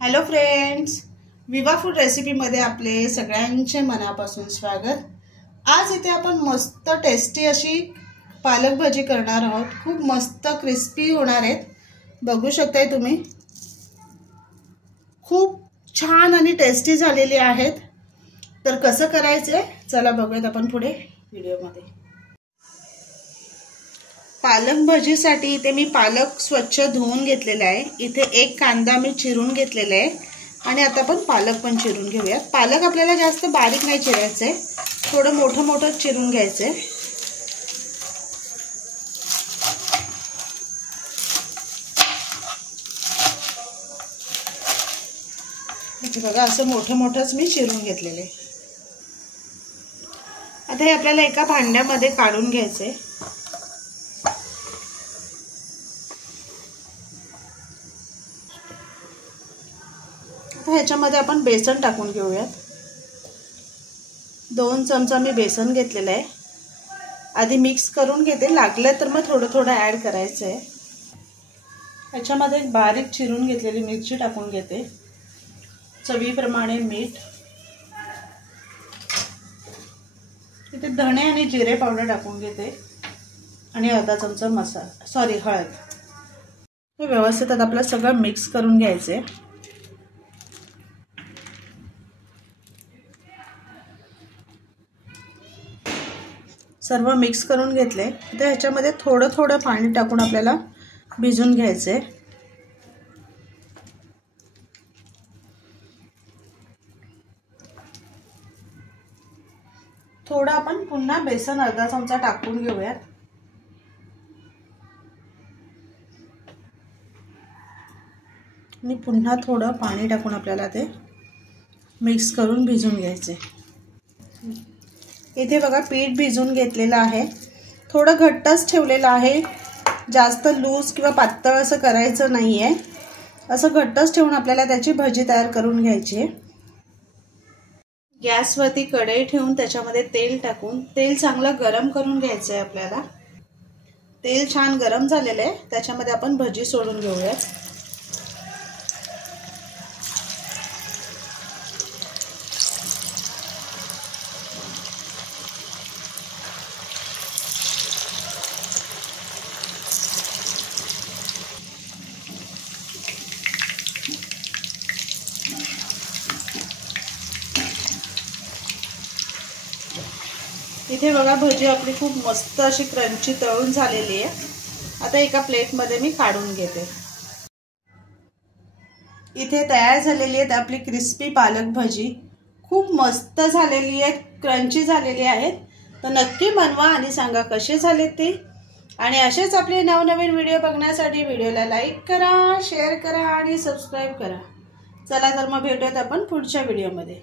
Hello friends, विवा food रेसिपीमध्ये आपले सगळ्यांचे मनापासून स्वागत। आज इथे आपण मस्त टेस्टी अशी पालक भाजी करणार आहोत। खूप मस्त क्रिस्पी होणार आहेत, बघू शकताय तुम्ही। खूप छान आणि टेस्टी झालेली आहेत। तर कसं करायचं चला बघूयात आपण पुढे व्हिडिओमध्ये। पालक भाजीसाठी इथे मी पालक स्वच्छ धुवून घेतलेला आहे। इथे एक कांदा मी चिरून घेतलेला आहे आणि आता आपण पालक पण चिरून घेऊया। पालक आपल्याला जास्त बारीक नाही चिरायचे, थोडं मोठं मोठं चिरून घ्यायचे। हे बघा, असं मोठं मोठंच मी चिरून घेतलेले। आता हे आपल्याला एका भांड्यामध्ये काढून घ्यायचे। ह्याच्यामध्ये आपण बेसन टाकून घेऊयात। 2 चमचा मी बेसन घेतलेलं आहे। आधी मिक्स करून घेते, लागलं तर मग थोडं थोडं ऍड करायचं आहे। ह्याच्यामध्ये बारीक चिरून घेतलेली मिरची टाकून घेते, चवीप्रमाणे मीठ, इथे धणे आणि जिरे पावडर टाकून घेते आणि अर्धा चमचा हळद। हे व्यवस्थित आता आपलं सगळं मिक्स करून घ्यायचे। सर्व मिक्स करून घेतले। तर ह्याच्यामध्ये थोडं थोडं पाणी टाकून आपल्याला भिजून घ्यायचे। थोडं आपण पुन्हा बेसन अर्धा चमचा टाकून घेऊयात आणि पुन्हा थोडं पाणी टाकून आपल्याला ते मिक्स करून भिजून घ्यायचे। इथे बघा, पीठ भिजून घेतलेलं आहे। थोडं घट्टच ठेवलेलं आहे, जास्त लूज किंवा पातळ असं करायचं नाहीये। असं घट्टच ठेवून आपल्याला त्याची भजी तयार करून घ्यायची। गॅसवरती कढई ठेवून त्याच्यामध्ये तेल टाकून तेल चांगलं गरम करून घ्यायचं आहे आपल्याला। तेल छान गरम झालेलं आहे, त्याच्यामध्ये आपण भजी सोडून घेऊयात। इथे बघा, भजी आपली खूप मस्त अशी क्रंची तळून झालेली आहे। आता एका प्लेटमध्ये मी काढून घेते। इथे तयार झालेली आहे आपली क्रिस्पी पालक भजी। खूप मस्त झालेली आहे, क्रंची झालेली आहे। तर नक्की बनवा आणि सांगा कसे झाले ते। आणि असेच आपले नवनवीन व्हिडिओ बघण्यासाठी व्हिडिओला लाईक करा, शेअर करा आणि सबस्क्राईब करा। चला तर मग भेटूयात आपण पुढच्या व्हिडिओमध्ये।